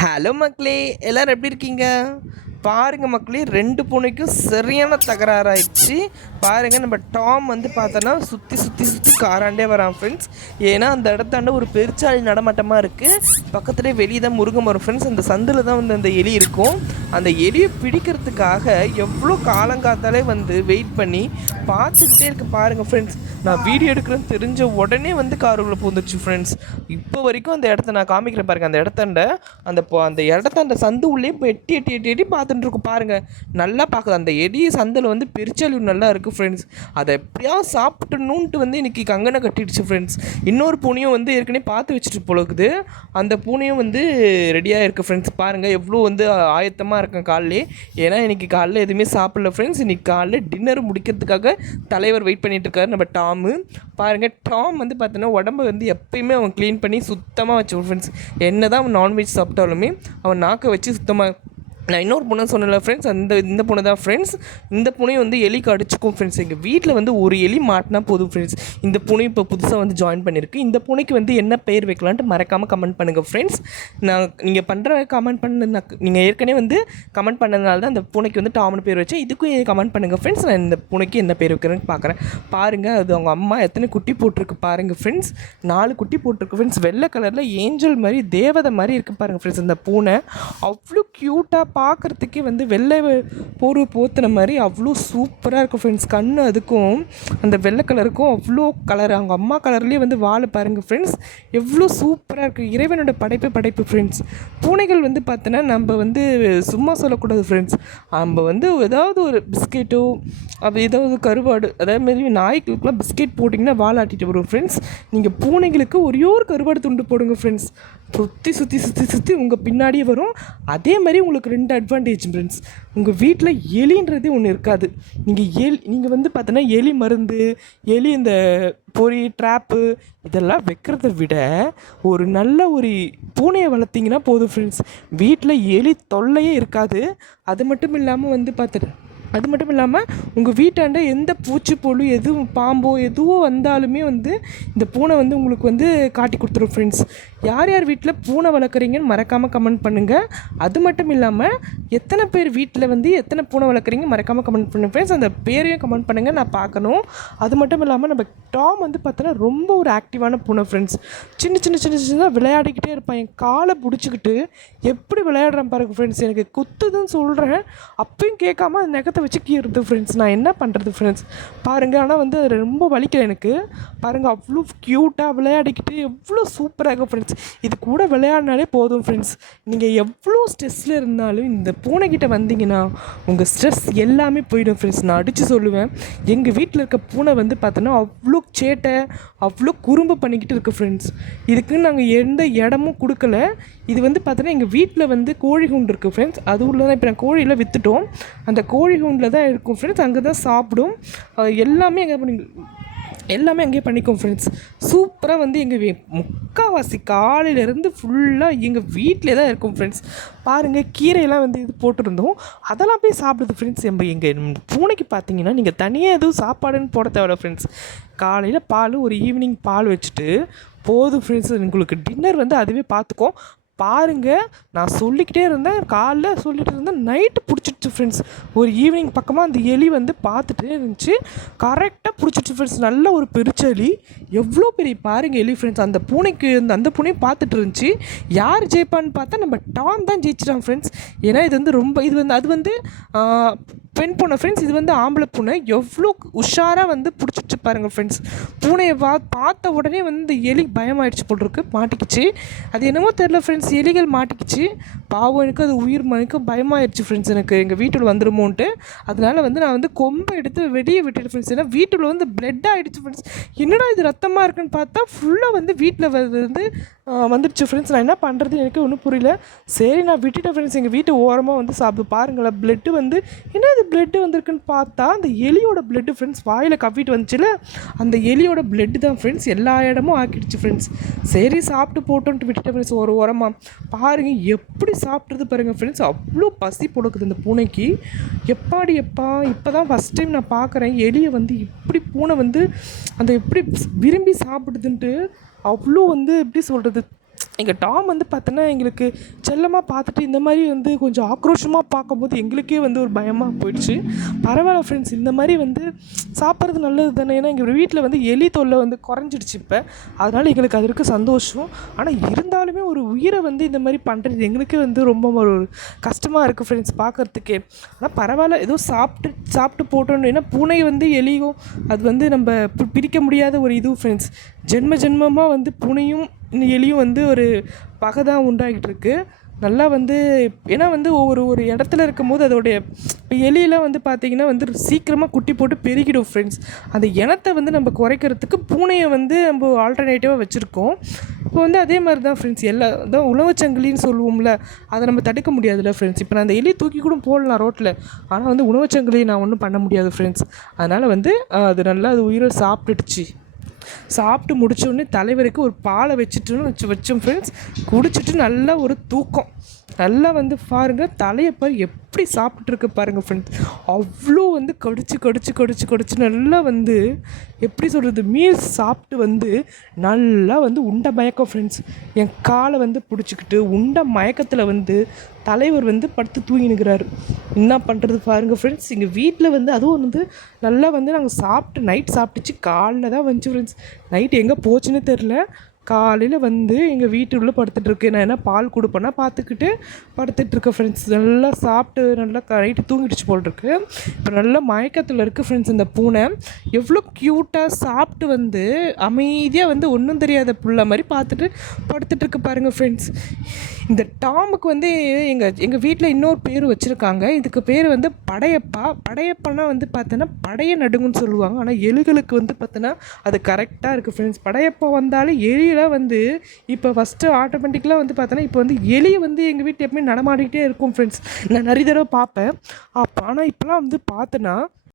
Hello மக்களே, எல்லோரும் எப்படி இருக்கீங்க? பாருங்கள் மக்களே, 2 பூனைக்கும் சரியான தகராறாயிடுச்சு. பாருங்கள், நம்ம டாம் வந்து பார்த்தோன்னா சுற்றி சுற்றி சுற்றி காராண்டே வரான் ஃப்ரெண்ட்ஸ். ஏன்னா அந்த இடத்தாண்ட ஒரு பெருச்சாளி நடமாட்டமாக இருக்குது. பக்கத்துலேயே வெளியே தான் முருங்கை மரம் ஃப்ரெண்ட்ஸ். அந்த சந்தில் தான் வந்து அந்த எலி இருக்கும். அந்த எலியை பிடிக்கிறதுக்காக எவ்வளோ காலங்காத்தாலே வந்து வெயிட் பண்ணி பார்த்துக்கிட்டே இருக்கு பாருங்கள் ஃப்ரெண்ட்ஸ். நான் வீடியோ எடுக்கிறேன்னு தெரிஞ்ச உடனே வந்து காருக்குள்ளே பூந்துச்சு ஃப்ரெண்ட்ஸ். இப்போ வரைக்கும் அந்த இடத்த நான் காமிக்கிறேன் பாருங்கள். அந்த இடத்தாண்ட அந்த இடத்த அந்த சந்து உள்ளே இப்போ எட்டி எட்டி எட்டி எட்டி பார்த்துட்டு இருக்கும் பாருங்கள். நல்லா பார்க்குது. அந்த எடி சந்தில் வந்து பெருச்சாளி நல்லா இருக்குது ஃப்ரெண்ட்ஸ். அதை எப்படியாவது சாப்பிட்டணுன்ட்டு வந்து இன்றைக்கி கங்கனை கட்டிடுச்சு ஃப்ரெண்ட்ஸ். இன்னொரு பூனையும் வந்து ஏற்கனவே பார்த்து வச்சுட்டு போலக்குது. அந்த பூனையும் வந்து ரெடியாக இருக்குது ஃப்ரெண்ட்ஸ். பாருங்கள் எவ்வளோ வந்து ஆயத்தமாக இருக்கேன் காலையிலே. ஏன்னா இன்றைக்கி காலையில் எதுவுமே சாப்பிடல ஃப்ரெண்ட்ஸ். இன்றைக்கி காலையில் டின்னர் முடிக்கிறதுக்காக தலைவர் வெயிட் பண்ணிகிட்டு இருக்காரு நம்ம டாமு. பாருங்கள், டாம் வந்து பார்த்தோன்னா உடம்பு வந்து எப்பயுமே அவன் க்ளீன் பண்ணி சுத்தமாக வச்சு ஃப்ரெண்ட்ஸ். என்ன தான் அவன் நான்வெஜ் சாப்பிட்டாலுமே அவன் நாக்கை வச்சு சுத்தமாக. நான் இன்னொரு பொண்ணை சொன்னல ஃப்ரெண்ட்ஸ், இந்த பொண்ணு தான் ஃப்ரெண்ட்ஸ். இந்த பூனையும் வந்து எலிக்கு அடிச்சுக்கும் ஃப்ரெண்ட்ஸ். எங்கள் வீட்டில் வந்து ஒரு எலி மாட்டினா போதும் ஃப்ரெண்ட்ஸ். இந்த பூனை இப்போ புதுசாக வந்து ஜாயின் பண்ணியிருக்கு. இந்த பூனைக்கு வந்து என்ன பெயர் வைக்கலான்ட்டு மறக்காமல் கமெண்ட் பண்ணுங்கள் ஃப்ரெண்ட்ஸ். நீங்கள் பண்ணுற கமெண்ட் நீங்கள் ஏற்கனவே வந்து கமெண்ட் பண்ணதுனால தான் அந்த பூனைக்கு வந்து டாம்னு பேர் வச்சேன். இதுக்கும் கமெண்ட் பண்ணுங்கள் ஃப்ரெண்ட்ஸ். நான் இந்த பூனைக்கு என்ன பேர் வைக்கிறேன்னு பார்க்குறேன். பாருங்கள், அது அவங்க அம்மா எத்தனை குட்டி போட்டிருக்கு பாருங்கள் ஃப்ரெண்ட்ஸ். 4 குட்டி போட்டிருக்கு ஃப்ரெண்ட்ஸ். வெள்ளை கலரில் ஏஞ்சல் மாதிரி தேவதை மாதிரி இருக்குது பாருங்கள் ஃப்ரெண்ட்ஸ். அந்த பூனை அவ்வளோ க்யூட்டாக பார்க்குறதுக்கே வந்து வெள்ளை போர்வை போத்துன மாதிரி அவ்வளோ சூப்பராக இருக்கும் ஃப்ரெண்ட்ஸ். கண்ணு அதுக்கும் அந்த வெள்ளை கலருக்கும் அவ்வளோ கலர். அவங்க அம்மா கலர்லேயே வந்து வாழை பாருங்கள் ஃப்ரெண்ட்ஸ். எவ்வளோ சூப்பராக இருக்குது. இறைவனோட படைப்பு ஃப்ரெண்ட்ஸ். பூனைகள் வந்து பார்த்தோன்னா நம்ம வந்து சும்மா சொல்லக்கூடாது ஃப்ரெண்ட்ஸ். நம்ம வந்து ஏதாவது ஒரு பிஸ்கெட்டோ அப்படி ஏதாவது கருவாடு அதேமாரி நாய்களுக்குலாம் பிஸ்கெட் போட்டிங்கன்னா வாழாட்டிட்டு வரும் ஃப்ரெண்ட்ஸ். நீங்கள் பூனைகளுக்கு ஒரே ஒரு கருவாடு துண்டு போடுங்க ஃப்ரெண்ட்ஸ். சுற்றி உங்கள் பின்னாடியே வரும். அதே மாதிரி உங்களுக்கு 2 அட்வான்டேஜ் ஃப்ரெண்ட்ஸ். உங்கள் வீட்டில் எலின்றதே ஒன்று இருக்காது. நீங்கள் வந்து பார்த்தோன்னா எலி மருந்து, எலி இந்த பொறி ட்ராப்பு இதெல்லாம் வைக்கிறத விட ஒரு நல்ல ஒரு பூனையை வளர்த்திங்கன்னா போதும் ஃப்ரெண்ட்ஸ். வீட்டில் எலி தொல்லையே இருக்காது. அது மட்டும் இல்லாமல் உங்கள் வீட்டாண்ட எந்த பூச்சிப்புழு எதுவும் பாம்போ எதுவோ வந்தாலுமே வந்து இந்த பூனை வந்து உங்களுக்கு வந்து காட்டி கொடுத்துரும் ஃப்ரெண்ட்ஸ். யார் யார் வீட்டில் பூனை வளர்க்குறீங்கன்னு மறக்காமல் கமெண்ட் பண்ணுங்கள். அது மட்டும் இல்லாமல் எத்தனை பேர் வீட்டில் வந்து எத்தனை பூனை வளர்க்குறீங்க மறக்காமல் கமெண்ட் பண்ணுங்கள் ஃப்ரெண்ட்ஸ். அந்த பேரையும் கமெண்ட் பண்ணுங்கள், நான் பார்க்கணும். அது மட்டும் இல்லாமல் நம்ம டாம் வந்து பார்த்தோன்னா ரொம்ப ஒரு ஆக்டிவான பூனை ஃப்ரெண்ட்ஸ். சின்னதாக விளையாடிக்கிட்டே இருப்பான். என் காலை பிடிச்சிக்கிட்டு எப்படி விளையாடுறேன் பாருங்க ஃப்ரெண்ட்ஸ். எனக்கு குத்துதுன்னு சொல்கிறேன், அப்பயும் கேட்காம அந்த நெகத்தை வச்சு கீறுது ஃப்ரெண்ட்ஸ். நான் என்ன பண்ணுறது ஃப்ரெண்ட்ஸ் பாருங்கள். ஆனால் வந்து அது ரொம்ப வலிக்கல எனக்கு. பாருங்கள், அவ்வளோ க்யூட்டாக விளையாடிக்கிட்டு எவ்வளோ சூப்பராக இருக்கும் ஃப்ரெண்ட்ஸ். இது கூட விளையாடினாலே போதும் ஃப்ரெண்ட்ஸ். நீங்கள் எவ்வளோ ஸ்ட்ரெஸ்ஸில் இருந்தாலும் இந்த பூனைக்கிட்ட வந்தீங்கன்னா உங்கள் ஸ்ட்ரெஸ் எல்லாமே போயிடும் ஃப்ரெண்ட்ஸ். நான் அடித்து சொல்லுவேன், எங்கள் வீட்டில் இருக்க பூனை வந்து பார்த்தோன்னா அவ்வளோ சேட்டை அவ்வளோ குறும்பு பண்ணிக்கிட்டு இருக்குது ஃப்ரெண்ட்ஸ். இதுக்குன்னு நாங்கள் எந்த இடமும் கொடுக்கல. இது வந்து பார்த்தோன்னா எங்கள் வீட்டில் வந்து கோழி கூண்டு இருக்குது ஃப்ரெண்ட்ஸ். அது உள்ள தான் இப்போ நான் கோழியில் விற்றுட்டோம். அந்த கோழி கூண்டில் தான் இருக்கும் ஃப்ரெண்ட்ஸ். அங்கே தான் சாப்பிடும். எல்லாமே அங்கேயே பண்ணிக்கும் ஃப்ரெண்ட்ஸ். சூப்பராக வந்து எங்கள் முக்கால்வாசி காலையிலேருந்து ஃபுல்லாக எங்கள் வீட்டிலே தான் இருக்கும் ஃப்ரெண்ட்ஸ். பாருங்கள், கீரையெல்லாம் வந்து இது போட்டிருந்தோம், அதெல்லாம் போய் சாப்பிடுது ஃப்ரெண்ட்ஸ். எங்கள் பூனைக்கு பார்த்தீங்கன்னா நீங்கள் தனியாக எதுவும் சாப்பாடுன்னு போட தேவையில்ல ஃப்ரெண்ட்ஸ். காலையில் பால், ஒரு ஈவினிங் பால் வச்சுட்டு போதும் ஃப்ரெண்ட்ஸ். உங்களுக்கு டின்னர் வந்து அதுவே பார்த்துக்கோ. பாருங்கள், நான் சொல்லிக்கிட்டே இருந்தேன், காலைல சொல்லிகிட்டு இருந்தேன், நைட்டு பிடிச்சிடுச்சு ஃப்ரெண்ட்ஸ். ஒரு ஈவினிங் பக்கமாக அந்த எலி வந்து பார்த்துட்டே இருந்துச்சு, கரெக்டாக பிடிச்சிடுச்சு ஃப்ரெண்ட்ஸ். நல்ல ஒரு பெருச்செலி, எவ்வளோ பெரிய பாருங்கள் எலி ஃப்ரெண்ட்ஸ். அந்த பூனைக்கு அந்த பூனையும் பார்த்துட்டு இருந்துச்சு. யார் ஜெயிப்பான்னு பார்த்தா நம்ம டாம் தான் ஜெயிச்சிட்டான் ஃப்ரெண்ட்ஸ். ஏன்னா இது வந்து அது வந்து பெண் பூனை ஃப்ரெண்ட்ஸ். இது வந்து ஆம்பளை பூனை. எவ்வளோ உஷாராக வந்து பிடிச்சிட்டு பாருங்கள் ஃப்ரெண்ட்ஸ். பூனையை பார்த்த உடனே வந்து எலி பயமாயிடுச்சு போட்டிருக்கு, மாட்டிக்கிச்சு. அது என்னமோ தெரில ஃப்ரெண்ட்ஸ், எலிகள் மாட்டிக்கிச்சு. பாவம், எனக்கு அது உயிர் மணிக்கும் பயமாயிடுச்சு ஃப்ரெண்ட்ஸ். எனக்கு எங்கள் வீட்டில் வந்துடுமோன்ட்டு. அதனால் வந்து நான் வந்து கொம்பை எடுத்து வெளியே விட்டுட்டு ஃப்ரெண்ட்ஸ். ஏன்னா வீட்டில் வந்து பிளட் ஆகிடுச்சு ஃப்ரெண்ட்ஸ். என்னடா இது ரத்தமாக இருக்குன்னு பார்த்தா ஃபுல்லாக வந்து வீட்டில் வந்து வந்துடுச்சு ஃப்ரெண்ட்ஸ். நான் என்ன பண்ணுறது எனக்கு ஒன்றும் புரியல. சரி, நான் விட்டுட்டேன் ஃப்ரெண்ட்ஸ். எங்கள் வீட்டு ஓரமாக வந்து சாப்பிட்டு பாருங்களேன், பிளட்டு வந்து என்ன இது பிளட்டு வந்திருக்குன்னு பார்த்தா அந்த எலியோட பிளட்டு ஃப்ரெண்ட்ஸ். வாயில் கவ்விட்டு வந்துச்சுல, அந்த எலியோட பிளட்டு தான் ஃப்ரெண்ட்ஸ். எல்லா இடமும் ஆக்கிடுச்சு ஃப்ரெண்ட்ஸ். சரி, சாப்பிட்டு போட்டோன்ட்டு விட்டுட்டேன் ஃப்ரெண்ட்ஸ். ஒரு உரமாக பாருங்கள் எப்படி சாப்பிட்றது பாருங்கள் ஃப்ரெண்ட்ஸ். அவ்வளோ பசி கொடுக்குது இந்த பூனைக்கு. இப்போ தான் ஃபஸ்ட் டைம் நான் பார்க்குறேன் எலியை வந்து இப்படி பூனை வந்து அந்த எப்படி விரும்பி சாப்பிடுதுன்ட்டு. அவ்வளோ வந்து எப்படி சொல்கிறது, எங்கள் டாம் வந்து பார்த்தோன்னா எங்களுக்கு செல்லமாக பார்த்துட்டு இந்த மாதிரி வந்து கொஞ்சம் ஆக்ரோஷமாக பார்க்கும்போது எங்களுக்கே வந்து ஒரு பயமாக போயிடுச்சு. பரவாயில்ல ஃப்ரெண்ட்ஸ், இந்த மாதிரி வந்து சாப்பிட்றது நல்லது தானே. ஏன்னா எங்கள் வீட்டில் வந்து எலி தொல்லை வந்து குறைஞ்சிடுச்சு இப்போ. அதனால் எங்களுக்கு அது இருக்க சந்தோஷம். ஆனால் இருந்தாலுமே ஒரு உயிரை வந்து இந்த மாதிரி பண்ணுறது எங்களுக்கே வந்து ரொம்ப ஒரு கஷ்டமாக இருக்குது ஃப்ரெண்ட்ஸ் பார்க்குறதுக்கே. ஆனால் பரவாயில்ல, ஏதோ சாப்பிட்டு போட்டோன்னு. ஏன்னா பூனை வந்து எலியும் அது வந்து நம்ம பிரிக்க முடியாத ஒரு இது ஃப்ரெண்ட்ஸ். ஜென்மமாக வந்து பூனையும் எலியும் வந்து ஒரு பகை தான் உண்டாகிட்டு இருக்கு. நல்லா வந்து ஏன்னா வந்து ஒரு இடத்துல இருக்கும்போது அதோடைய இப்போ எலியெல்லாம் வந்து பார்த்திங்கன்னா வந்து சீக்கிரமாக குட்டி போட்டு பெருகிடும் ஃப்ரெண்ட்ஸ். அந்த இனத்தை வந்து நம்ம குறைக்கிறதுக்கு பூனையை வந்து நம்ம ஆல்டர்னேட்டிவாக வச்சுருக்கோம். இப்போ வந்து அதே மாதிரி தான் ஃப்ரெண்ட்ஸ், எல்லா தான் உணவுச்சங்கிலின்னு சொல்லுவோம்ல, அதை நம்ம தடுக்க முடியாதுல்ல ஃப்ரெண்ட்ஸ். இப்போ நான் அந்த எலி தூக்கி கூட போடலாம் ரோட்டில், ஆனால் வந்து உணவுச்சங்கிலியை நான் ஒன்றும் பண்ண முடியாது ஃப்ரெண்ட்ஸ். அதனால் வந்து அது நல்லா அது உயிரை சாப்பிட்டுடுச்சு. சாப்பிட்டு முடித்தோடனே தலைவருக்கு ஒரு பாலை வச்சோம் ஃப்ரெண்ட்ஸ். குடிச்சிட்டு நல்லா ஒரு தூக்கம். நல்லா வந்து பாருங்கள், தலையை எப்படி சாப்பிட்ருக்கு பாருங்கள் ஃப்ரெண்ட்ஸ். அவ்வளோ வந்து கடிச்சு நல்லா வந்து எப்படி சொல்கிறது, மீல்ஸ் சாப்பிட்டு வந்து நல்லா வந்து உண்ட மயக்கம் ஃப்ரெண்ட்ஸ். என் காலை வந்து பிடிச்சிக்கிட்டு உண்ட மயக்கத்தில் வந்து தலைவர் வந்து படுத்து தூங்கினுக்கிறாரு. என்ன பண்ணுறது பாருங்கள் ஃப்ரெண்ட்ஸ். எங்கள் வீட்டில் வந்து அதுவும் வந்து நல்லா வந்து நாங்கள் நைட் சாப்பிட்டுச்சு. காலைல தான் வந்துச்சு ஃப்ரெண்ட்ஸ். நைட்டு எங்கே போச்சுன்னு தெரில. காலையில் வந்து எங்கள் வீட்டுக்குள்ளே படுத்துட்ருக்கு. நான் என்ன பால் கொடுப்பேன்னா பார்த்துக்கிட்டு படுத்துட்ருக்கேன் ஃப்ரெண்ட்ஸ். நல்லா சாப்பிட்டு நல்லா நைட்டு தூங்கிடுச்சு போல்ருக்கு. இப்போ நல்லா மயக்கத்தில் இருக்குது ஃப்ரெண்ட்ஸ். இந்த பூனை எவ்வளோ க்யூட்டாக சாப்பிட்டு வந்து அமைதியாக வந்து ஒன்றும் தெரியாத புள்ள மாதிரி பார்த்துட்டு படுத்துட்ருக்கு பாருங்கள் ஃப்ரெண்ட்ஸ். இந்த டாமுக்கு வந்து எங்கள் வீட்டில் இன்னொரு பேர் வச்சுருக்காங்க. இதுக்கு பேர் வந்து படையப்பானா வந்து பார்த்தோன்னா படைய நடுங்குன்னு சொல்லுவாங்க. ஆனால் எலிகளுக்கு வந்து பார்த்தோன்னா அது கரெக்டாக இருக்குது ஃப்ரெண்ட்ஸ். படையப்பா வந்தாலும் எலியெல்லாம் வந்து இப்போ ஃபஸ்ட்டு ஆட்டோமேட்டிக்கலாக வந்து பார்த்தோன்னா இப்போ வந்து எலி வந்து எங்கள் வீட்டில் எப்பவுமே நடமாடிக்கிட்டே இருக்கும் ஃப்ரெண்ட்ஸ். நான் நிறைய தடவை பார்ப்பேன். ஆனால் இப்போலாம் வந்து பார்த்தோன்னா